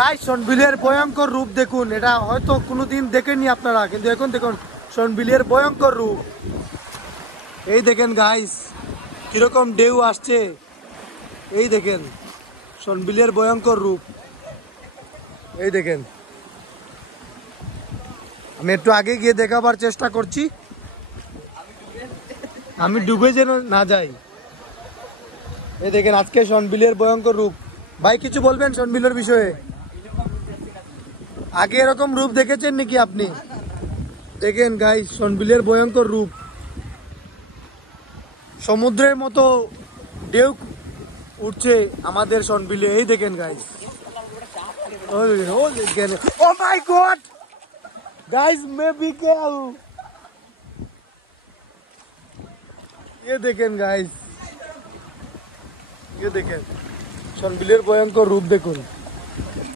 Guys শোনবিলের ভয়ঙ্কর রূপ দেখুন, এটা হয়তো কোনোদিন দেখেননি আপনারা, কিন্তু এখন দেখুন শোনবিলের ভয়ঙ্কর রূপ। এই দেখেন গাইস কিরকম ঢেউ আসছে, এই দেখেন শোনবিলের ভয়ঙ্কর রূপ। এই দেখেন, আমি একটু আগে গিয়ে দেখাবার চেষ্টা করছি, আমি ডুবে যেন না যাই। এই দেখেন আজকে শোনবিলের ভয়ঙ্কর রূপ। ভাই কিছু বলবেন শোনবিলের বিষয়ে? আগে এরকম রূপ দেখেছেন নাকি আপনি? দেখেন গাইস শোনবিলের ভয়ঙ্কর রূপ, সমুদ্রের মতো ঢেউ উঠছে আমাদের শোনবিলে। এই দেখেন গাইস, ও মাই গড गाइस मैं भी क्या हूँ, ये देखें गाइस, ये देखें शोनबिलेर भयंकर रूप देखुन।